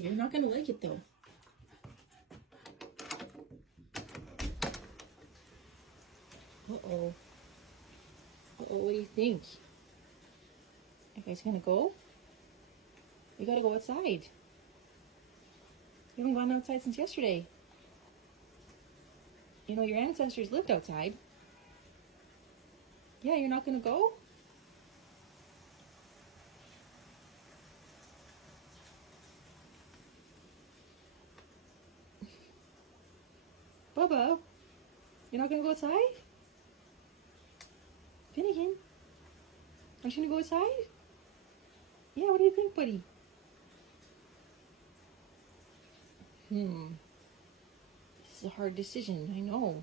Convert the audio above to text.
You're not gonna like it though. Uh-oh. Uh-oh, what do you think? You guys gonna go? You gotta go outside. You haven't gone outside since yesterday. You know, your ancestors lived outside. Yeah, you're not gonna go? Bubba, you're not gonna go outside? Finnegan, aren't you gonna go outside? Yeah, what do you think, buddy? This is a hard decision, I know.